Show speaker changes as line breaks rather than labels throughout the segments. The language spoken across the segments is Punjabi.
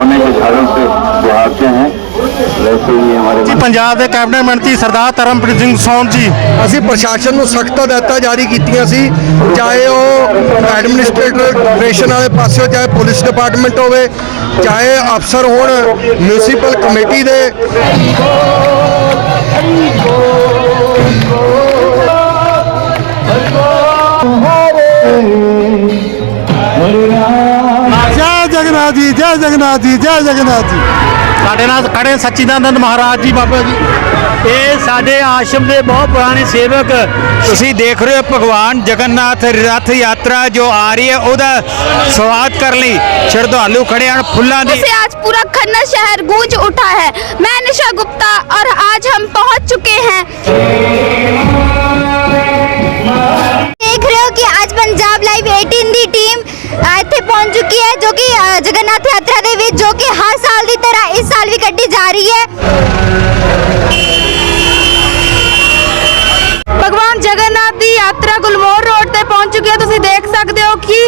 होने के झाड़ों से बुहाते हैं वैसे ही हमारे
ਜੀ ਪੰਜਾਬ ਦੇ ਕੈਬਨਿਟ ਮੰਤਰੀ ਸਰਦਾਰ ਧਰਮਪ੍ਰੀਤ ਸਿੰਘ ਸੌਂਦ ਜੀ
ਅਸੀਂ ਪ੍ਰਸ਼ਾਸਨ ਨੂੰ ਸਖਤ ਹਦਾਇਤਾਂ ਜਾਰੀ ਕੀਤੀਆਂ ਸੀ ਚਾਹੇ ਉਹ ਐਡਮਿਨਿਸਟ੍ਰੇਸ਼ਨ ਵਾਲੇ ਪਾਸਿਓ ਚਾਹੇ ਪੁਲਿਸ ਡਿਪਾਰਟਮੈਂਟ ਹੋਵੇ ਚਾਹੇ ਅਫਸਰ ਹੋਣ ਮਿਊਨਿਸਪਲ ਕਮੇਟੀ ਦੇ
ਜਗਨਨਾਥ ਜੀ ਜੈ ਜਗਨਨਾਥ ਜੀ ਜੈ ਜਗਨਨਾਥ ਜੀ ਸਾਡੇ ਨਾਲ ਖੜੇ ਸੱਚੀਨੰਦ ਮਹਾਰਾਜ ਜੀ ਬਾਬਾ ਜੀ
ਇਹ ਸਾਡੇ ਆਸ਼ਰਮ ਦੇ ਬਹੁਤ ਪੁਰਾਣੇ ਸੇਵਕ ਤੁਸੀਂ ਦੇਖ ਰਹੇ ਹੋ ਭਗਵਾਨ ਜਗਨਨਾਥ ਰਥ ਯਾਤਰਾ ਜੋ ਆ ਰਹੀ ਹੈ ਉਹਦਾ ਸਵਾਗਤ ਕਰਨ ਲਈ ਸ਼ਰਧਾਲੂ ਖੜੇ ਹਨ ਫੁੱਲਾਂ ਦੀ
से आज पूरा खन्ना शहर गूंज उठा है मैं निशा गुप्ता और आज हम पहुंच चुके हैं देख रहे हो कि आज पंजाब लाइव 18 ਦੀ ਇੱਥੇ ਪਹੁੰਚ ਚੁੱਕੀ ਹੈ ਜੋ ਕਿ ਅ, ਜਗਨਨਾਥ ਯਾਤਰਾ ਦੇ ਵਿੱਚ ਜੋ ਕਿ ਹਰ ਸਾਲ ਦੀ ਤਰ੍ਹਾਂ ਇਸ ਸਾਲ ਵੀ ਕੱਢੀ ਜਾ ਰਹੀ ਹੈ। ਭਗਵਾਨ ਜਗਨਨਾਥ ਦੀ ਯਾਤਰਾ ਗੁਲਮੋਹਰ ਰੋਡ ਤੇ ਪਹੁੰਚ ਚੁੱਕੀ ਹੈ। ਤੁਸੀਂ ਦੇਖ ਸਕਦੇ ਹੋ ਕਿ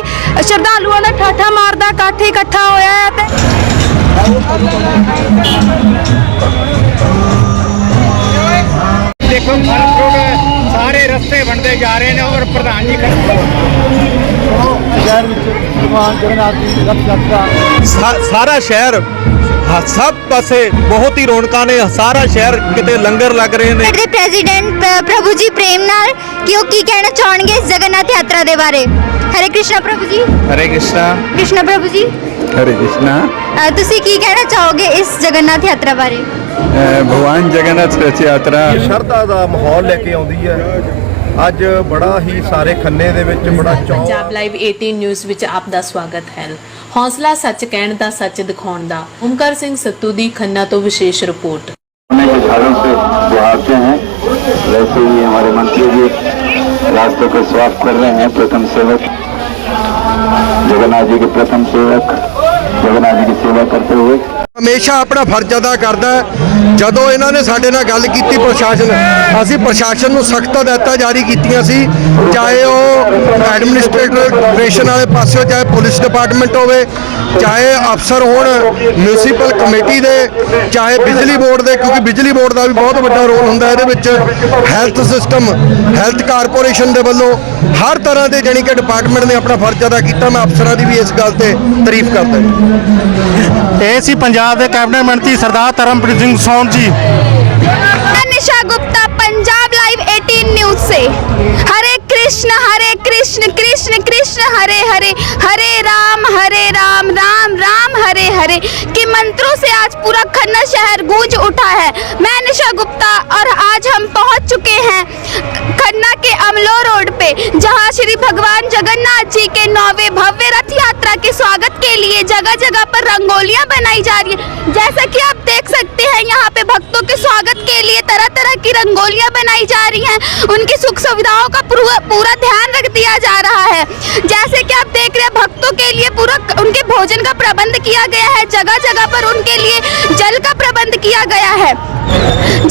ਸ਼ਰਧਾਲੂਆਂ ਦਾ ਠਾਠਾ ਮਾਰਦਾ ਇਕੱਠ ਇਕੱਠਾ ਹੋਇਆ ਹੈ ਤੇ
ਦੇਖੋ ਸਾਰੇ ਰਸਤੇ ਬਣਦੇ ਜਾ ਰਹੇ ਨੇ ਔਰ ਪ੍ਰਧਾਨ ਜੀ
ਸ਼ਹਿਰ ਵਿੱਚ ਭਗਵਾਨ ਜਗਨਨਾਥ ਦੀ ਰਥ ਯਾਤਰਾ।
ਸਾਰਾ ਸ਼ਹਿਰ ਸਭ ਪਾਸੇ ਬਹੁਤ ਹੀ ਰੌਣਕਾਂ ਨੇ ਸਾਰਾ ਸ਼ਹਿਰ ਕਿਤੇ ਲੰਗਰ ਲੱਗ ਰਹੇ ਨੇ।
ਸਾਡੇ ਪ੍ਰੈਜ਼ੀਡੈਂਟ ਪ੍ਰਭੂ ਜੀ ਪ੍ਰੇਮ ਨਾਲ ਕਿ ਉਹ ਕੀ ਕਹਿਣਾ ਚਾਹਣਗੇ ਇਸ ਜਗਨਨਾਥ ਯਾਤਰਾ ਦੇ ਬਾਰੇ। ਹਰੇ ਕ੍ਰਿਸ਼ਨਾ ਪ੍ਰਭੂ ਜੀ।
ਹਰੇ ਕ੍ਰਿਸ਼ਨਾ।
ਕ੍ਰਿਸ਼ਨਾ ਪ੍ਰਭੂ ਜੀ।
ਹਰੇ ਕ੍ਰਿਸ਼ਨਾ।
ਤੁਸੀਂ ਕੀ ਕਹਿਣਾ ਚਾਹੋਗੇ ਇਸ ਜਗਨਨਾਥ ਯਾਤਰਾ ਬਾਰੇ?
ਭਗਵਾਨ ਜਗਨਨਾਥ ਰਥ ਯਾਤਰਾ।
ਸ਼ਰਧਾ ਦਾ ਮਾਹੌਲ ਲੈ ਕੇ ਆਉਂਦੀ ਹੈ। ਅੱਜ ਬੜਾ ਹੀ ਸਾਰੇ ਖੰਨੇ ਦੇ ਵਿੱਚ ਬੜਾ ਚੌਂ
ਪੰਜਾਬ ਲਾਈਵ 18 ਨਿਊਜ਼ ਵਿੱਚ ਆਪ ਦਾ ਸਵਾਗਤ ਹੈ। ਹੌਸਲਾ ਸੱਚ ਕਹਿਣ ਦਾ ਸੱਚ ਦਿਖਾਉਣ ਦਾ। ਓਮਕਾਰ ਸਿੰਘ ਸੱਤੂ ਦੀ ਖੰਨਾ ਤੋਂ ਵਿਸ਼ੇਸ਼
ਰਿਪੋਰਟ। मैं किसानों से बिहार से हैं वैसे ही हमारे मंत्री
ਹਮੇਸ਼ਾ ਆਪਣਾ ਫਰਜ਼ ਅਦਾ ਕਰਦਾ ਜਦੋਂ ਇਹਨਾਂ ਨੇ ਸਾਡੇ ਨਾਲ ਗੱਲ ਕੀਤੀ ਪ੍ਰਸ਼ਾਸਨ, ਅਸੀਂ ਪ੍ਰਸ਼ਾਸਨ ਨੂੰ ਸਖਤ ਹਦਾਇਤਾਂ ਜਾਰੀ ਕੀਤੀਆਂ ਸੀ, ਚਾਹੇ ਉਹ ਐਡਮਿਨਿਸਟ੍ਰੇਸ਼ਨ ਵਾਲੇ ਪਾਸਿਓ, ਚਾਹੇ ਪੁਲਿਸ ਡਿਪਾਰਟਮੈਂਟ ਹੋਵੇ, ਚਾਹੇ ਅਫਸਰ ਹੋਣ ਮਿਊਨਿਸਪਲ ਕਮੇਟੀ ਦੇ, ਚਾਹੇ ਬਿਜਲੀ ਬੋਰਡ ਦੇ, ਕਿਉਂਕਿ ਬਿਜਲੀ ਬੋਰਡ ਦਾ ਵੀ ਬਹੁਤ ਵੱਡਾ ਰੋਲ ਹੁੰਦਾ ਇਹਦੇ ਵਿੱਚ ਹੈਲਥ ਸਿਸਟਮ, ਹੈਲਥ ਕਾਰਪੋਰੇਸ਼ਨ ਦੇ ਵੱਲੋਂ ਹਰ ਤਰ੍ਹਾਂ ਦੇ ਜਾਣੀ ਕਿ ਡਿਪਾਰਟਮੈਂਟ ਨੇ ਆਪਣਾ ਫਰਜ਼ ਅਦਾ ਕੀਤਾ। ਮੈਂ ਅਫਸਰਾਂ ਦੀ ਵੀ ਇਸ ਗੱਲ ਤੇ ਤਾਰੀਫ ਕਰਦਾ
ਇਹ ਸੀ ਪੰਜਾਬ ਦੇ ਕੈਬਨਿਟ ਮੰਤਰੀ ਸਰਦਾਰ ਧਰਮਪ੍ਰੀਤ ਸਿੰਘ ਸੌਂਦ ਜੀ
मैं निशा गुप्ता पंजाब लाइव 18 न्यूज से हरे कृष्ण हरे कृष्ण कृष्ण कृष्ण हरे हरे हरे राम हरे राम राम राम हरे हरे के मंत्रों से आज पूरा खन्ना शहर गूंज उठा है मैं निशा गुप्ता और आज हम पहुंच चुके हैं खन्ना के अमलो रोड पे जहां श्री भगवान जगन्नाथ जी के नौवे भव्य यात्रा के स्वागत के लिए जगह जगह पर रंगोलियाँ बनाई जा रही है। जैसा कि आप देख सकते हैं, यहाँ पे भक्तों के स्वागत के लिए तरह तरह की रंगोलियाँ बनाई जा रही हैं। उनकी सुख सुविधाओं का पूरा पूरा ध्यान रख दिया जा रहा है। जैसे कि आप देख रहे हैं, भक्तों के लिए पूरा उनके भोजन का प्रबंध किया गया है। जगह जगह पर उनके लिए जल का प्रबंध किया गया है।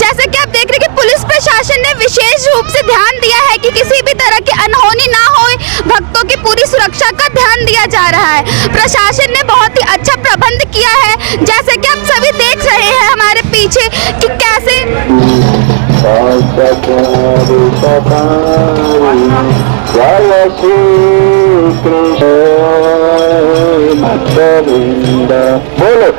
जैसे कि आप देख रहे हैं कि पुलिस प्रशासन ने विशेष रूप से ध्यान दिया है कि किसी भी तरह की अनहोनी ना हो भक्तों की पूरी सुरक्षा का ध्यान दिया जा रहा है। प्रशासन ने बहुत ही अच्छा प्रबंध किया है, जैसे कि आप सभी देख रहे हैं हमारे पीछे कि कैसे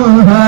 Muhammad.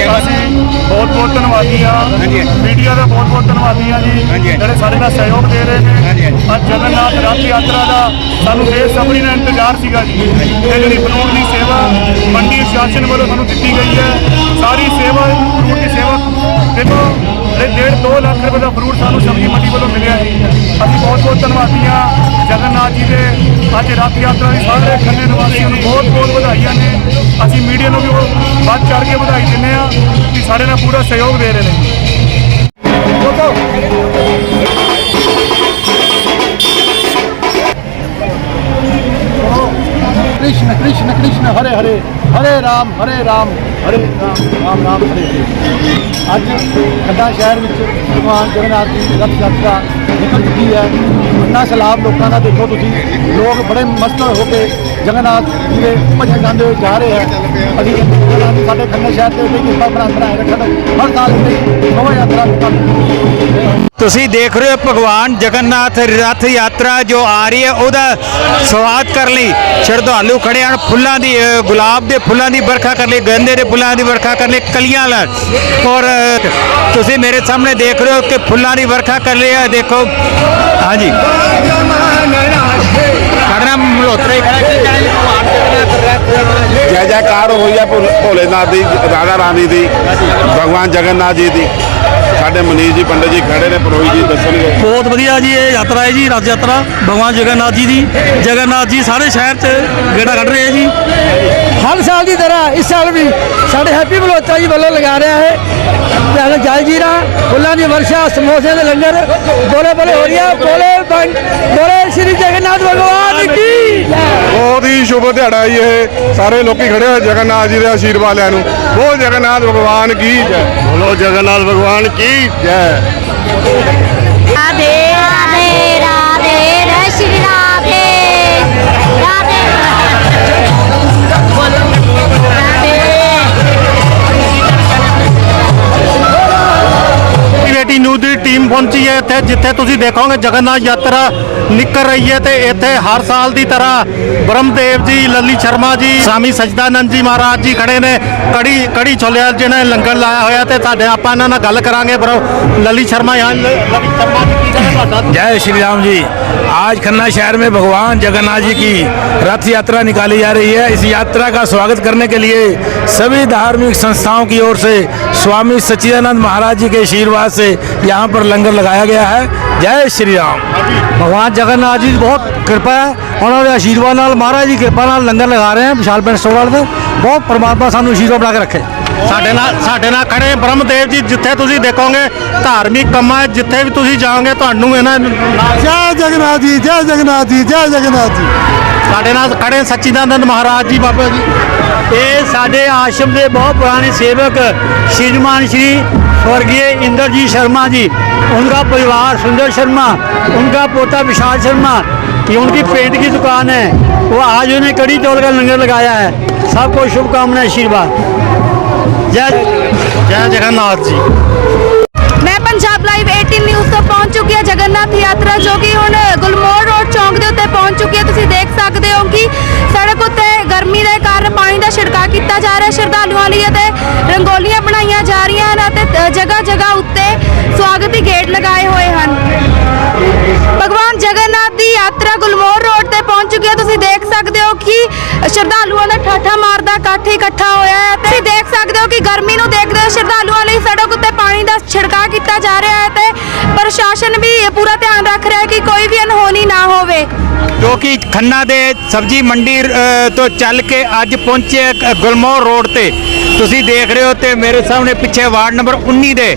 ਦੀ ਅਸੀਂ ਬਹੁਤ ਬਹੁਤ ਧੰਨਵਾਦੀ ਆ
ਹਾਂਜੀ।
ਮੀਡੀਆ ਦਾ ਬਹੁਤ ਬਹੁਤ ਧੰਨਵਾਦੀ ਆ ਜੀ। ਜਿਹੜੇ ਸਾਡੇ ਨਾਲ ਸਹਿਯੋਗ ਦੇ ਰਹੇ ਨੇ। ਅੱਜ ਜਗਨਨਾਥ ਰਥ ਯਾਤਰਾ ਦਾ ਸਾਨੂੰ ਬੇਸਬਰੀ ਨਾਲ ਇੰਤਜ਼ਾਰ ਸੀਗਾ ਜੀ। ਇਹ ਜਿਹੜੀ ਫਰੂਟ ਦੀ ਸੇਵਾ ਮੰਡੀ ਸ਼ਾਸਨ ਵੱਲੋਂ ਸਾਨੂੰ ਦਿੱਤੀ ਗਈ ਹੈ। ਸਾਰੀ ਸੇਵਾ ਫਰੂਟ ਦੀ ਸੇਵਾ ਦੇਖੋ ਇਹ ਡੇਢ 2 ਲੱਖ ਰੁਪਏ ਦਾ ਫਰੂਟ ਸਾਨੂੰ ਸਬਜ਼ੀ ਮੰਡੀ ਵੱਲੋਂ ਮਿਲਿਆ ਜੀ। ਅਸੀਂ ਬਹੁਤ ਬਹੁਤ ਧੰਨਵਾਦੀ ਆ ਜਗਨਨਾਥ ਜੀ ਦੇ ਅੱਜ ਰੱਥ ਯਾਤਰਾ ਦੀ ਸਾਰੇ ਖੰਨੇ ਨਿਵਾਸੀਆਂ ਨੂੰ ਬਹੁਤ ਬਹੁਤ ਵਧਾਈਆਂ ਨੇ। ਅਸੀਂ ਮੀਡੀਆ ਨੂੰ ਵੀ ਉਹ ਵੱਧ ਚੜ ਕੇ ਵਧਾਈ ਦਿੰਦੇ ਆ ਕਿ ਸਾਡੇ ਨਾਲ ਪੂਰਾ ਸਹਿਯੋਗ ਦੇ ਰਹੇ ਨੇ। कृष्ण कृष्ण कृष्ण हरे हरे हरे राम हरे राम हरे राम राम राम हरे हरे ਅੱਜ ਖੱਡਾ ਸ਼ਹਿਰ ਵਿੱਚ ਭਗਵਾਨ ਜਗਨਨਾਥ ਜੀ ਦੀ ਰਥ ਯਾਤਰਾ ਨਿਕਲ ਚੁੱਕੀ ਹੈ ਇੰਨਾ ਸਲਾਬ ਲੋਕਾਂ ਦਾ ਦੇਖੋ ਤੁਸੀਂ ਲੋਕ ਬੜੇ ਮਸਤ ਹੋ ਕੇ ਜਗਨਨਾਥ ਜੀ ਦੇ ਭਜਨ ਗਾਉਂਦੇ ਹੋਏ ਜਾ ਰਹੇ ਹੈ ਅਸੀਂ ਕਹਿੰਦੇ ਹਾਂ ਸਾਡੇ ਖੰਨਾ ਸ਼ਹਿਰ ਤੇ ਵੀ ਕਿਰਪਾ ਬਣਾ ਬਣਾਏ ਰੱਖਣ ਹਰ ਸਾਲ ਇਹ ਸ਼ੋਭਾ ਯਾਤਰਾ ਨਿਕਲਦੀ
ਤੁਸੀਂ ਦੇਖ ਰਹੇ ਹੋ ਭਗਵਾਨ ਜਗਨਨਾਥ ਰਥ ਯਾਤਰਾ ਜੋ ਆ ਰਹੀ ਹੈ, ਉਹਦਾ ਸਵਾਗਤ ਕਰਨ ਲਈ ਸ਼ਰਧਾਲੂ ਖੜੇ ਹਨ। ਫੁੱਲਾਂ ਦੀ ਗੁਲਾਬ ਦੇ ਫੁੱਲਾਂ ਦੀ ਵਰਖਾ ਕਰਨ ਲਈ, ਗੰਦੇ ਦੇ ਫੁੱਲਾਂ ਦੀ ਵਰਖਾ ਕਰਨ ਲਈ, ਕਲੀਆਂ ਨਾਲ ਔਰ ਤੁਸੀਂ ਮੇਰੇ ਸਾਹਮਣੇ ਦੇਖ ਰਹੇ ਹੋ ਕਿ ਫੁੱਲਾਂ ਦੀ ਵਰਖਾ ਕਰ ਰਹੀ ਹੈ। ਦੇਖੋ, ਹਾਂਜੀ। ਕਰਨਾ ਮਲੋਤਰਾ ਹੀ ਖੜਾ ਕੀ ਕਹਿਣਾ ਜੀ ਭਗਵਾਨ
ਜੈਕਾਰ ਹੋਈ ਹੈ ਭੋਲੇ- ਭੋਲੇਨਾਥ ਦੀ ਰਾਧਾ ਰਾਣੀ ਦੀ ਭਗਵਾਨ ਜਗਨਨਾਥ ਜੀ ਦੀ। ਸਾਡੇ ਮਨੀਸ਼ ਜੀ ਪੰਡਤ ਜੀ ਖੜੇ ਨੇ ਪ੍ਰੋਹੀ ਜੀ ਦੱਸਣਗੇ।
ਬਹੁਤ ਵਧੀਆ ਜੀ ਇਹ ਯਾਤਰਾ ਹੈ ਜੀ ਰਥ ਯਾਤਰਾ ਭਗਵਾਨ ਜਗਨਨਾਥ ਜੀ ਦੀ। ਜਗਨਨਾਥ ਜੀ ਸਾਰੇ ਸ਼ਹਿਰ 'ਚ ਗੇੜਾ ਕੱਢ ਰਹੇ ਹੈ ਜੀ।
ਹਰ ਸਾਲ ਦੀ ਤਰ੍ਹਾਂ ਸਾਲ ਵੀ ਸਾਡੇ ਹੈਪੀ ਮਲਹੋਤਰਾ ਜੀ ਵੱਲੋਂ ਲਗਾ ਰਿਹਾ ਹੈ। ਤੇ ਜਲ ਜੀਰਾ ਫੁੱਲਾਂ ਦੀ ਵਰਸ਼ਾ ਸਮੋਸੇ ਦੇ ਲੰਗਰ ਬੋਲੇ ਬੋਲੇ ਹੋ ਰਿਹਾ ਬੋਲੇ ਬੋਲੇ ਸ਼੍ਰੀ ਜਗਨਨਾਥ ਭਗਵਾਨ ਕੀ ਜੈ।
ਬਹੁਤ ਹੀ ਸ਼ੁਭ ਦਿਹਾੜਾ ਜੀ ਇਹ। ਸਾਰੇ ਲੋਕੀ ਖੜੇ ਹੋਏ ਜਗਨਨਾਥ ਜੀ ਦੇ ਆਸ਼ੀਰਵਾਦ ਲੈਣ ਨੂੰ। ਬਹੁਤ ਜਗਨਨਾਥ ਭਗਵਾਨ ਕੀ ਜੈ। ਬੋਲੋ ਜਗਨਨਾਥ ਭਗਵਾਨ ਕੀ ਜੈ।
ਪਹੁੰਚੀ ਹੈ ਇੱਥੇ, ਜਿੱਥੇ ਤੁਸੀਂ ਦੇਖੋਗੇ ਜਗਨਨਾਥ ਯਾਤਰਾ ਨਿਕਲ ਰਹੀ ਹੈ ਤੇ ਇੱਥੇ ਹਰ ਸਾਲ ਦੀ ਤਰ੍ਹਾਂ ਬ੍ਰਹਮਦੇਵ ਜੀ, ਲੱਲੀ ਸ਼ਰਮਾ ਜੀ ਸਾਮੀ ਸਜਦਾਨੰਦ ਜੀ ਮਹਾਰਾਜ ਜੀ ਖੜੇ ਨੇ, ਕੜੀ ਕੜੀ ਛੋਲਿਆ ਜਿਹਨੇ ਲੰਗਰ ਲਾਇਆ ਹੋਇਆ ਤੇ ਤੁਹਾਡੇ ਆਪਾਂ ਇਹਨਾਂ ਨਾਲ ਗੱਲ ਕਰਾਂਗੇ। ਬ੍ਰਹਮ, ਲੱਲੀ ਸ਼ਰਮਾ ਜੀ
ਜੈ ਸ਼੍ਰੀ ਰਾਮ ਜੀ। आज खन्ना शहर में भगवान जगन्नाथ जी की रथ यात्रा निकाली जा रही है। इस यात्रा का स्वागत करने के लिए सभी धार्मिक संस्थाओं की ओर से स्वामी सच्चिदानंद महाराज जी के आशीर्वाद से यहाँ पर लंगर लगाया गया है। जय श्री राम।
भगवान जगन्नाथ जी बहुत कृपा है। ਉਹਨਾਂ ਦੇ ਆਸ਼ੀਰਵਾਦ ਨਾਲ ਮਹਾਰਾਜ ਦੀ ਕਿਰਪਾ ਨਾਲ ਲੰਗਰ ਲਗਾ ਰਹੇ ਹਾਂ ਵਿਸ਼ਾਲ ਪਿੰਡ ਸੋਵਾਲ ਦੇ ਬਹੁਤ ਪਰਮਾਤਮਾ ਸਾਨੂੰ ਆਸ਼ੀਰਵਾਦ ਬਣਾ ਕੇ ਰੱਖੇ
ਸਾਡੇ ਨਾਲ ਸਾਡੇ ਨਾਲ ਖੜੇ ਬ੍ਰਹਮਦੇਵ ਜੀ ਜਿੱਥੇ ਤੁਸੀਂ ਦੇਖੋਗੇ ਧਾਰਮਿਕ ਕੰਮਾਂ 'ਚ ਜਿੱਥੇ ਵੀ ਤੁਸੀਂ ਜਾਓਗੇ ਤੁਹਾਨੂੰ ਇਹਨਾਂ ਜੈ ਜਗਨਨਾਥ ਜੀ ਜੈ ਜਗਨਨਾਥ ਜੀ ਜੈ ਜਗਨਨਾਥ ਜੀ ਸਾਡੇ ਨਾਲ ਖੜੇ ਸੱਚੀਦਾਨੰਦ ਮਹਾਰਾਜ ਜੀ ਬਾਬਾ ਜੀ
ਇਹ ਸਾਡੇ ਆਸ਼ਰਮ ਦੇ ਬਹੁਤ ਪੁਰਾਣੇ ਸੇਵਕ श्रीमान श्री स्वर्गीय इंद्रजीत शर्मा जी उनका परिवार सुंदर शर्मा उनका पोता विशाल शर्मा ये उनकी पेंट की दुकान है वो आज उन्हें कड़ी चौल का लंगर लगाया है सबको शुभकामनाएं आशीर्वाद जय
ਜੈ ਜਗਨਨਾਥ ਜੀ
ਮੈਂ ਪੰਜਾਬ ਲਾਈਵ 18 ਨਿਊਜ਼ ਤੋਂ ਪਹੁੰਚ ਚੁੱਕੀ ਹਾਂ ਜਗਨਨਾਥ ਯਾਤਰਾ ਜੋ ਕਿ ਹੁਣ ਗੁਲਮੋਹਰ ਰੋਡ ਚੌਂਕ ਦੇ ਉੱਤੇ ਪਹੁੰਚ ਚੁੱਕੀ ਹੈ ਤੁਸੀਂ ਦੇਖ ਸਕਦੇ ਹੋ ਕਿ ਸੜਕ ਉੱਤੇ ਗਰਮੀ ਦੇ ਕਾਰਨ ਪਾਣੀ ਦਾ ਛਿੜਕਾਅ ਕੀਤਾ ਜਾ ਰਿਹਾ ਹੈ ਸ਼ਰਧਾਲੂਆਂ ਲਈ ਅਤੇ ਰੰਗੋਲੀਆਂ ਬਣਾਈਆਂ ਜਾ ਰਹੀਆਂ ਹਨ ਅਤੇ ਜਗ੍ਹਾ ਜਗ੍ਹਾ ਉੱਤੇ ਸਵਾਗਤੀ ਗੇਟ ਲਗਾਏ ਹੋਏ ਹਨ ਭਗਵਾਨ ਜਗਨਨਾਥ ਦੀ ਯਾਤਰਾ ਗੁਲਮੋਹਰ ਰੋਡ ਤੇ ਪਹੁੰਚ ਚੁੱਕੀ ਹੈ। ਤੁਸੀਂ ਦੇਖ ਸਕਦੇ ਹੋ ਕਿ ਸ਼ਰਧਾਲੂਆਂ ਦਾ ਠਾਠਾ ਮਾਰਦਾ ਇਕੱਠ ਇਕੱਠਾ ਹੋਇਆ ਹੈ ਤੁਸੀਂ ਦੇਖ ਸਕਦੇ ਹੋ ਕਿ ਗਰਮੀ ਨੂੰ ਦੇਖਦੇ ਹੋਏ ਸ਼ਰਧਾਲੂਆਂ ਲਈ ਸੜਕ ਉੱਤੇ ਪਾਣੀ ਦਾ ਛਿੜਕਾਅ ਕੀਤਾ ਜਾ ਰਿਹਾ ਹੈ ਤੇ ਪ੍ਰਸ਼ਾਸਨ ਵੀ ਪੂਰਾ ਧਿਆਨ ਰੱਖ ਰਿਹਾ ਹੈ ਕਿ ਕੋਈ ਵੀ ਅਨਹੋਣੀ ਨਾ ਹੋਵੇ।
ਜੋ ਕਿ ਖੰਨਾ ਦੇ ਸਬਜੀ ਮੰਡੀ ਤੋਂ ਚੱਲ ਕੇ ਅੱਜ ਪਹੁੰਚੇ ਅ, ਗੁਲਮੋਹਰ ਰੋਡ ਤੇ। ਤੁਸੀਂ ਦੇਖ ਰਹੇ ਹੋ ਤੇ ਮੇਰੇ ਸਾਹਮਣੇ ਪਿੱਛੇ ਵਾਰਡ ਨੰਬਰ 19 ਦੇ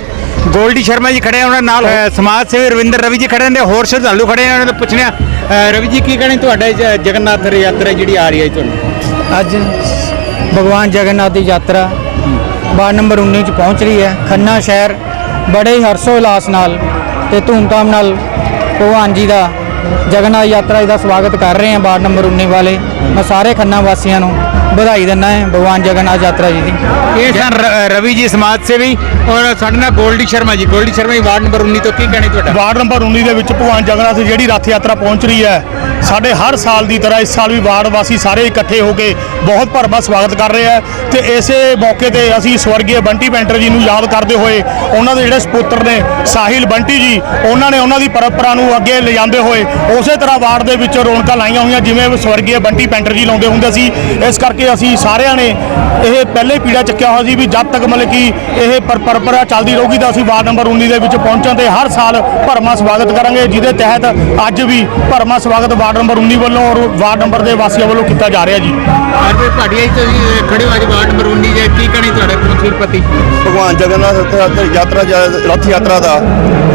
ਗੋਲਡੀ ਸ਼ਰਮਾ ਜੀ ਖੜੇ ਆ, ਉਹਨਾਂ ਨਾਲ ਸਮਾਜ ਸੇਵੀ ਰਵਿੰਦਰ ਰਵੀ ਜੀ ਖੜੇ ਨੇ ਹੋਰ ਸ਼ਰਧਾਲੂ ਖੜੇ ਆ ਉਹਨਾਂ ਤੋਂ ਪੁੱਛਣਿਆ ਰਵੀ ਜੀ ਕੀ ਕਹਿਣੀ ਤੁਹਾਡਾ ਜਗਨਨਾਥ ਯਾਤਰਾ ਜਿਹੜੀ ਆ ਰਹੀ ਹੈ ਤੁਹਾਨੂੰ?
ਅੱਜ ਭਗਵਾਨ ਜਗਨਨਾਥ ਦੀ ਯਾਤਰਾ ਵਾਰਡ ਨੰਬਰ 19 ਚ ਪਹੁੰਚ ਰਹੀ ਹੈ। ਖੰਨਾ ਸ਼ਹਿਰ ਬੜੇ ਹੀ ਹਰਸ਼ੋ ਉਲਾਸ ਨਾਲ ਤੇ ਧੂਮਧਾਮ ਨਾਲ ਭਗਵਾਨ ਜੀ ਦਾ ਜਗਨਨਾਥ ਯਾਤਰਾ ਦਾ ਸਵਾਗਤ ਕਰ ਰਹੇ ਹਾਂ ਵਾਰਡ ਨੰਬਰ 19 ਵਾਲੇ। ਮੈਂ ਸਾਰੇ ਖੰਨਾ ਵਾਸੀਆਂ ਨੂੰ
ਵਧਾਈ ਦਿੰਦਾ ਹੈ ਭਗਵਾਨ ਜਗਨਨਾਥ ਯਾਤਰਾ ਜੀ ਦੀ।
ਇਹ ਸਨ ਰ- ਰਵੀ ਜੀ ਸਮਾਜ ਸੇਵੀ ਔਰ ਸਾਡੇ ਨਾਲ ਗੋਲਡੀ ਸ਼ਰਮਾ ਜੀ। ਗੋਲਡੀ ਸ਼ਰਮਾ ਜੀ ਵਾਰਡ ਨੰਬਰ 19 ਤੋਂ ਕੀ ਕਹਿਣੀ ਤੁਹਾਡਾ?
ਵਾਰਡ ਨੰਬਰ 19 ਦੇ ਵਿੱਚ ਭਗਵਾਨ ਜਗਨਨਾਥ ਦੀ ਜਿਹੜੀ ਰੱਥ ਯਾਤਰਾ ਪਹੁੰਚ ਰਹੀ ਹੈ ਸਾਡੇ ਹਰ ਸਾਲ ਦੀ ਤਰ੍ਹਾਂ ਇਸ ਸਾਲ ਵੀ ਵਾਰਡ ਵਾਸੀ ਸਾਰੇ ਇਕੱਠੇ ਹੋ ਕੇ ਬਹੁਤ ਭਰਵਾਂ ਸਵਾਗਤ ਕਰ ਰਹੇ ਆ ਤੇ ਇਸੇ ਮੌਕੇ ਤੇ ਅਸੀਂ ਸਵਰਗੀ ਬੰਟੀ ਪੈਂਟਰ ਜੀ ਨੂੰ ਯਾਦ ਕਰਦੇ ਹੋਏ ਉਹਨਾਂ ਦੇ ਜਿਹੜੇ ਸਪੁੱਤਰ ਨੇ ਸਾਹਿਲ ਬੰਟੀ ਜੀ, ਉਹਨਾਂ ਨੇ ਉਹਨਾਂ ਦੀ ਪਰੰਪਰਾ ਨੂੰ ਅੱਗੇ ਲਿਜਾਂਦੇ ਹੋਏ ਉਸੇ ਤਰ੍ਹਾਂ ਵਾਰਡ ਦੇ ਵਿੱਚ ਰੌਣਕਾਂ ਲਾਈਆਂ ਹੋਈਆਂ ਜਿਵੇਂ ਸਵਰਗੀ ਬੰਟੀ ਪੈਂਟਰ ਜੀ ਲਾਉਂਦੇ ਹੁੰਦੇ ਸੀ। ਇਸ ਕਰਕੇ ਅਸੀਂ ਸਾਰਿਆਂ ਨੇ ਇਹ ਪਹਿਲੇ ਹੀ ਪੀੜਾ ਚੱਕਿਆ ਹੋਇਆ ਸੀ ਵੀ ਜਦ ਤੱਕ ਮਤਲਬ ਕਿ ਇਹ ਪਰੰਪਰਾ ਚੱਲਦੀ ਰਹੂਗੀ ਤਾਂ ਅਸੀਂ ਵਾਰਡ ਨੰਬਰ 19 ਦੇ ਵਿੱਚ ਪਹੁੰਚਣ ਤੇ ਹਰ ਸਾਲ ਭਰਮਾ ਸਵਾਗਤ ਕਰਾਂਗੇ, ਜਿਹਦੇ ਤਹਿਤ ਅੱਜ ਵੀ ਭਰਮਾ ਸਵਾਗਤ ਵਾਰਡ ਨੰਬਰ 19 ਵੱਲੋਂ ਔਰ ਵਾਰਡ ਨੰਬਰ ਦੇ ਵਾਸੀਆਂ ਵੱਲੋਂ ਕੀਤਾ ਜਾ ਰਿਹਾ ਜੀ।
ਅੱਜ ਭਾਟੀਆ ਜੀ ਤੁਸੀਂ ਖੜੇ ਹੋ ਅੱਜ ਵਾਰਡ ਨੰਬਰ 19 ਦੇ ਕੀ ਕਹਿਣੀ ਤੁਹਾਡੇ ਪਹੁੰਚੇ ਪ੍ਰਤੀ
ਭਗਵਾਨ ਜਗਨਨਾਥ ਰਥ ਯਾਤਰਾ- ਜਾ- ਰਥ ਯਾਤਰਾ ਦਾ।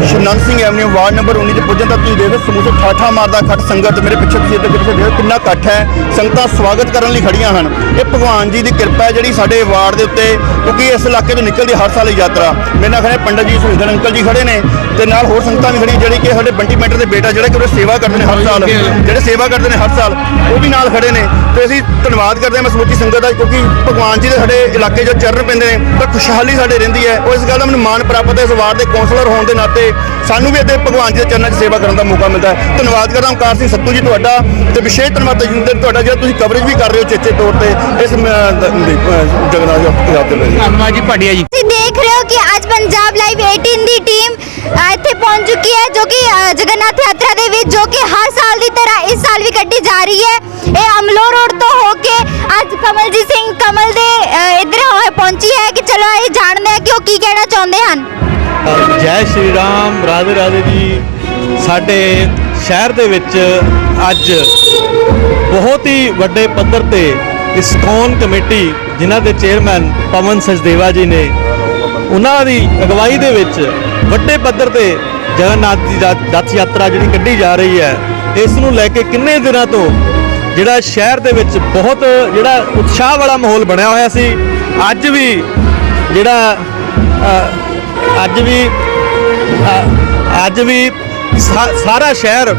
Shanand Singh avenue ward number 19 ਤੇ ਪੁੱਜਣ ਤੱਕ ਤੁਸੀਂ ਦੇਖੋ ਸਮੂਸੇ ਠਾਠਾ ਮਾਰਦਾ ਖੱਟ ਸੰਗਤ ਮੇਰੇ ਪਿੱਛੇ ਤੁਸੀਂ ਇੱਧਰ ਪਿੱਛੇ ਦੇਖੋ ਕਿੰਨਾ ਇਕੱਠ ਹੈ। ਸੰਗਤਾਂ ਸਵਾਗਤ ਕਰਨ ਲਈ ਖੜੀਆਂ ਹਨ। ਇਹ ਭਗਵਾਨ ਜੀ ਦੀ ਕਿਰਪਾ ਹੈ ਜਿਹੜੀ ਸਾਡੇ ਵਾਰਡ ਦੇ ਉੱਤੇ ਕਿਉਂਕਿ ਇਸ ਇਲਾਕੇ ਤੋਂ ਨਿਕਲਦੀ ਹਰ ਸਾਲ ਇਹ ਯਾਤਰਾ। ਮੇਰੇ ਨਾਲ ਖੜੇ ਪੰਡਤ ਜੀ ਸੁਰਿੰਦਰ ਅੰਕਲ ਜੀ ਖੜੇ ਨੇ ਤੇ ਨਾਲ ਹੋਰ ਸੰਗਤਾਂ ਵੀ ਖੜੀਆਂ ਜਿਹੜੀ ਕਿ ਸਾਡੇ ਬੰਟੀ ਮੈਂਟਰ ਦੇ ਬੇਟਾ ਜਿਹੜੇ ਕਿ ਉਹ ਸੇਵਾ ਕਰਦੇ ਨੇ ਹਰ ਸਾਲ। ਜਿਹੜੇ ਸੇਵਾ ਕਰਦੇ ਨੇ ਹਰ ਸਾਲ ਉਹ ਵੀ ਨਾਲ ਖੜੇ ਨੇ। ਤੇ ਅਸੀਂ ਧੰਨਵਾਦ ਕਰਦੇ ਹਾਂ ਮੈਂ ਸਮੁੱਚੀ ਸੰਗਤ ਦਾ ਕਿਉਂਕਿ ਭਗਵਾਨ ਜੀ ਦੇ ਸਾਡੇ ਇਲਾਕੇ ਜੋ ਚਰਨ ਪੈਂਦੇ ਨੇ ਤਾਂ ਖੁਸ਼ਹਾਲੀ ਸਾਡੇ ਰਹਿੰਦੀ ਹੈ। ਉਹ ਇਸ ਗੱਲ ਦਾ ਮੈਨੂੰ ਮਾਣ ਪ੍ਰਾਪਤ ਹੈ ਇਸ ਵਾਰਡ ਦੇ ਕੌਂਸਲਰ ਹੋਣ ਦੇ ਨਾਤੇ ਸਾਨੂੰ ਵੀ ਇੱਥੇ ਭਗਵਾਨ ਜੀ ਦੇ ਚਰਨਾਂ 'ਚ ਸੇਵਾ ਕਰਨ ਦਾ ਮੌਕਾ ਮਿਲਦਾ ਹੈ। ਧੰਨਵਾਦ ਕਰਦਾ ਓਮਕਾਰ ਸਿੰਘ ਸੱਤੂ ਜੀ ਤੁਹਾਡਾ ਤੇ ਵਿਸ਼ੇਸ਼ ਧੰਨਵਾਦ ਤਜਿੰਦਰ ਤੁਹਾਡਾ ਜਿਹੜਾ ਤੁਸੀਂ ਕਵਰੇਜ ਵੀ ਕਰ ਰਹੇ ਹੋ ਚੇਚੇ ਤੌਰ ਤੇ ਇਸ ਜਗਨਾਥ ਦ- ਅ, ਦੇ ਲਈ।
ਧੰਨਵਾਦ ਜੀ ਭਾਟੀਆ ਜੀ।
ਦੇਖ ਰਹੇ ਹੋ ਕਿ ਅੱਜ ਪੰਜਾਬ ਲਾਈਵ 18 ਦੀ ਟੀਮ ਇੱਥੇ ਪਹੁੰਚ ਚੁੱਕੀ ਹੈ ਜੋ ਕਿ ਜਗਨਨਾਥ ਯਾਤਰਾ ਦੇ ਵਿੱਚ ਜੋ ਕਿ ਹਰ ਸਾਲ ਦੀ ਤਰ੍ਹਾਂ ਇਸ ਸਾਲ ਵੀ ਕੱਢੀ ਜਾ ਰਹੀ ਹੈ। ਇਹ ਅਮਲੋ ਰੋਡ ਤੋਂ ਹੋ ਕੇ ਅੱਜ ਕਮਲਜੀਤ ਸਿੰਘ ਕਮਲ ਦੇ ਅ, ਹੋਏ ਪਹੁੰਚੀ ਹੈ ਕਿ ਚਲੋ ਇਹ ਜਾਣਦੇ ਹਾਂ ਕਿ ਉਹ ਕੀ ਕਹਿਣਾ ਚਾਹੁੰਦੇ ਹਨ।
ਜੈ ਸ਼੍ਰੀ ਰਾਮ ਰਾਧੇ ਰਾਧੇ ਜੀ। ਸਾਡੇ ਸ਼ਹਿਰ ਦੇ ਵਿੱਚ ਅੱਜ ਬਹੁਤ ਹੀ ਵੱਡੇ ਪੱਧਰ ਤੇ ਇਸਕੌਨ ਕਮੇਟੀ ਜਿਨ੍ਹਾਂ ਦੇ ਚੇਅਰਮੈਨ ਪਵਨ ਸਚਦੇਵਾ ਜੀ ਨੇ ਉਹਨਾਂ ਦੀ ਅਗਵਾਈ ਦੇ ਵਿੱਚ ਵੱਡੇ ਪੱਧਰ ਤੇ ਜਗਨਨਾਥ ਦੀ ਰਾ- ਰਥ ਯਾਤਰਾ ਜਿਹੜੀ ਕੱਢੀ ਜਾ ਰਹੀ ਹੈ, ਇਸ ਨੂੰ ਲੈ ਕੇ ਕਿੰਨੇ ਦਿਨਾਂ ਤੋਂ ਜਿਹੜਾ ਸ਼ਹਿਰ ਦੇ ਵਿੱਚ ਬਹੁਤ ਜਿਹੜਾ ਉਤਸ਼ਾਹ ਵਾਲਾ ਮਾਹੌਲ ਬਣਿਆ ਹੋਇਆ ਸੀ, ਅੱਜ ਵੀ ਜਿਹੜਾ ਅੱਜ ਵੀ ਅੱਜ ਵੀ ਸਾ- ਸਾਰਾ ਸ਼ਹਿਰ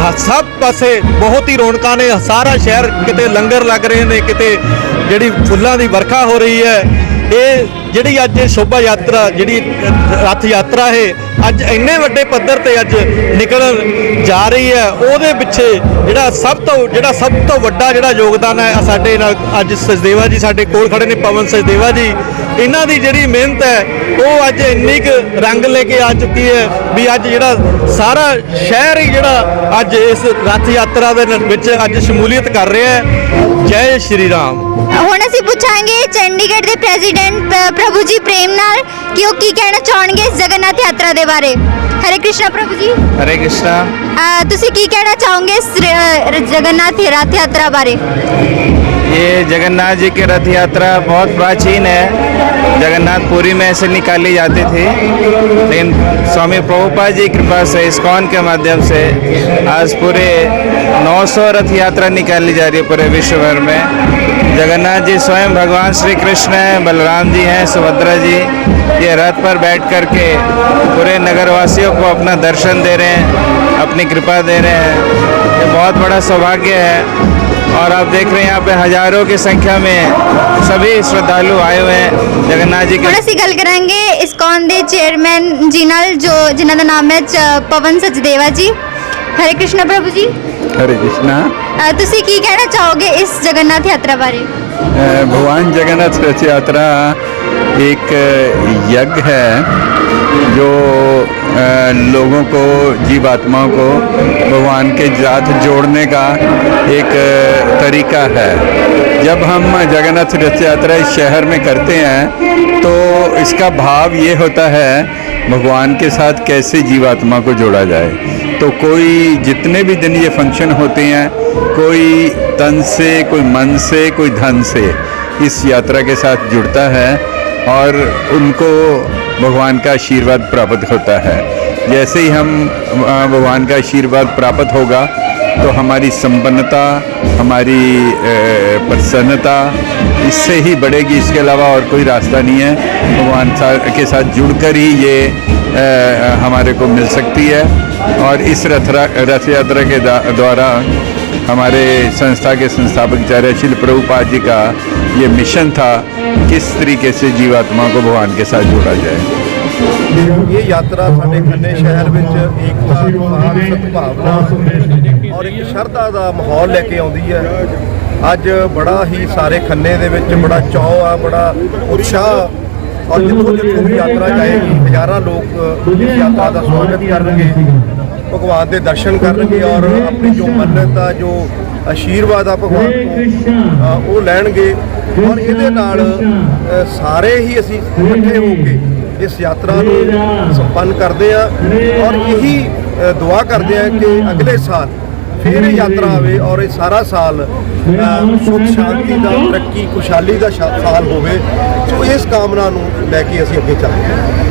ਹ- ਸਭ ਪਾਸੇ ਬਹੁਤ ਹੀ ਰੌਣਕਾਂ ਨੇ, ਸਾਰਾ ਸ਼ਹਿਰ ਕਿਤੇ ਲੰਗਰ ਲੱਗ ਰਹੇ ਨੇ, ਕਿਤੇ ਜਿਹੜੀ ਫੁੱਲਾਂ ਦੀ ਵਰਖਾ ਹੋ ਰਹੀ ਹੈ ਇਹ ਜਿਹੜੀ ਅੱਜ ਸ਼ੋਭਾ ਯਾਤਰਾ, ਜਿਹੜੀ ਰੱਥ ਯਾਤਰਾ ਹੈ, ਅੱਜ ਇੰਨੇ ਵੱਡੇ ਪੱਧਰ ਤੇ ਅੱਜ ਨਿਕਲ ਜਾ ਰਹੀ ਹੈ। ਉਹਦੇ ਪਿੱਛੇ ਜਿਹੜਾ ਸਭ ਤੋਂ, ਜਿਹੜਾ ਸਭ ਤੋਂ ਵੱਡਾ ਜਿਹੜਾ ਯੋਗਦਾਨ ਹੈ ਸਾਡੇ ਨਾਲ ਅੱਜ ਸਜਦੇਵਾ ਜੀ, ਸਾਡੇ ਕੋਲ ਖੜੇ ਨੇ ਪਵਨ ਸਜਦੇਵਾ ਜੀ। ਇਹਨਾਂ ਦੀ ਜਿਹੜੀ ਮਿਹਨਤ ਹੈ, ਉਹ ਅੱਜ ਇੰਨੀ ਕੁ ਰੰਗ ਲੈ ਕੇ ਆ ਚੁੱਕੀ ਹੈ ਵੀ ਅੱਜ ਜਿਹੜਾ ਸਾਰਾ ਸ਼ਹਿਰ ਹੀ ਜਿਹੜਾ ਅੱਜ ਇਸ ਰੱਥ ਯਾਤਰਾ ਦੇ ਵਿੱਚ ਅੱਜ ਸ਼ਮੂਲੀਅਤ ਕਰ ਰਿਹਾ ਹੈ। ਜੈ ਸ਼੍ਰੀ ਰਾਮ।
ਹੁਣ ਅਸੀਂ ਪੁੱਛਾਂਗੇ ਚੰਡੀਗੜ੍ਹ ਦੇ ਪ੍ਰੈਜ਼ੀਡੈਂਟ ਪ੍ਰਭੂ ਜੀ ਪ੍ਰੇਮ ਨਾਲ ਕਿ ਉਹ ਕੀ ਕਹਿਣਾ ਚਾਹਣਗੇ ਇਸ ਜਗਨਨਾਥ ਯਾਤਰਾ ਦੇ ਬਾਰੇ। ਹਰੇ ਕ੍ਰਿਸ਼ਨਾ ਪ੍ਰਭੂ ਜੀ।
ਹਰੇ ਕ੍ਰਿਸ਼ਨਾ।
ਤੁਸੀਂ ਕੀ ਕਹਿਣਾ ਚਾਹੋਗੇ ਇਸ ਜਗਨਨਾਥ ਰਥ ਯਾਤਰਾ ਬਾਰੇ?
ये जगन्नाथ जी की रथ यात्रा बहुत प्राचीन है। जगन्नाथपुरी में ऐसे निकाली जाती थी। लेकिन स्वामी प्रभुपाद जी की कृपा से इस्कॉन के माध्यम से आज पूरे 900 रथ यात्रा निकाली जा रही है पूरे विश्व भर में। जगन्नाथ जी स्वयं भगवान श्री कृष्ण हैं, बलराम जी हैं, सुभद्रा जी, ये रथ पर बैठ करके पूरे नगरवासियों को अपना दर्शन दे रहे हैं, अपनी कृपा दे रहे हैं। ये बहुत बड़ा सौभाग्य है। और आप देख रहे हैं यहाँ पे हज़ारों की संख्या में सभी श्रद्धालु आए हुए हैं। जगन्नाथ जी
थोड़ा सी गल करेंगे इस कौन दे चेयरमैन जी नाल जो जिन्हों का नाम है पवन सचदेवा जी। हरे कृष्णा प्रभु जी।
हरे कृष्णा।
तुसी की कहना चाहोगे इस जगन्नाथ यात्रा
बारे? भगवान जगन्नाथ रथ यात्रा एक यज्ञ है जो लोगों को, जीवात्माओं को भगवान के साथ जोड़ने का एक तरीका है। जब हम जगन्नाथ रथ यात्रा इस शहर में करते हैं तो इसका भाव ये होता है, भगवान के साथ कैसे जीवात्मा को जोड़ा जाए। तो कोई जितने भी दिन ये फ़ंक्शन होते हैं, कोई तन से, कोई मन से, कोई धन से, इस यात्रा के साथ जुड़ता है। और उनको भगवान का आशीर्वाद प्राप्त होता है। जैसे ही हम भगवान का आशीर्वाद प्राप्त होगा तो हमारी संपन्नता हमारी प्रसन्नता इससे ही बढ़ेगी। इसके अलावा और कोई रास्ता नहीं है। भगवान के साथ जुड़कर ही ये अ, हमारे को मिल सकती है। और इस रथ रथ यात्रा के द्वारा हमारे संस्था के संस्थापक आचार्य शिल प्रभुपाद जी का ये मिशन था। किस तरीके से जीवात्मा को भगवान के साथ जोड़ा जाए
ਇਹ ਯਾਤਰਾ ਸਾਡੇ ਖੰਨੇ ਸ਼ਹਿਰ ਵਿੱਚ ਏਕਤਾ ਵਿਵਾਦ ਸਦਭਾਵਨਾ ਔਰ ਇੱਕ ਸ਼ਰਧਾ ਦਾ ਮਾਹੌਲ ਲੈ ਕੇ ਆਉਂਦੀ ਹੈ ਅੱਜ ਬੜਾ ਹੀ ਸਾਰੇ ਖੰਨੇ ਦੇ ਵਿੱਚ ਬੜਾ ਚਾਅ ਆ ਬੜਾ ਉਤਸ਼ਾਹ ਔਰ ਜਿੱਥੋਂ ਜਿੱਥੋਂ ਵੀ ਯਾਤਰਾ ਜਾਏਗੀ ਹਜ਼ਾਰਾਂ ਲੋਕ ਇਸ ਯਾਤਰਾ ਦਾ ਸਵਾਗਤ ਕਰਨਗੇ ਭਗਵਾਨ ਦੇ ਦਰਸ਼ਨ ਕਰਨਗੇ ਔਰ ਆਪਣੀ ਜੋ ਮੰਨਤ ਆ ਜੋ ਆਸ਼ੀਰਵਾਦ ਆ ਭਗਵਾਨ ਤੋਂ। ਉਹ ਲੈਣਗੇ। ਔਰ ਇਹਦੇ ਨਾਲ ਸਾਰੇ ਹੀ ਅਸੀਂ ਇਕੱਠੇ ਹੋ ਕੇ ਇਸ ਯਾਤਰਾ ਨੂੰ ਸੰਪੰਨ ਕਰਦੇ ਆ ਔਰ ਇਹੀ ਦੁਆ ਕਰਦੇ ਆ ਕਿ ਅਗਲੇ ਸਾਲ ਫਿਰ ਇਹ ਯਾਤਰਾ ਆਵੇ ਔਰ ਇਹ ਸਾਰਾ ਸਾਲ ਸੁਖ ਸ਼ਾਂਤੀ ਦਾ ਤਰੱਕੀ ਖੁਸ਼ਹਾਲੀ ਦਾ ਸਾਲ ਹੋਵੇ। ਸੋ ਇਸ ਕਾਮਨਾ ਨੂੰ ਲੈ ਕੇ ਅਸੀਂ ਅੱਗੇ ਚੱਲਦੇ ਹਾਂ।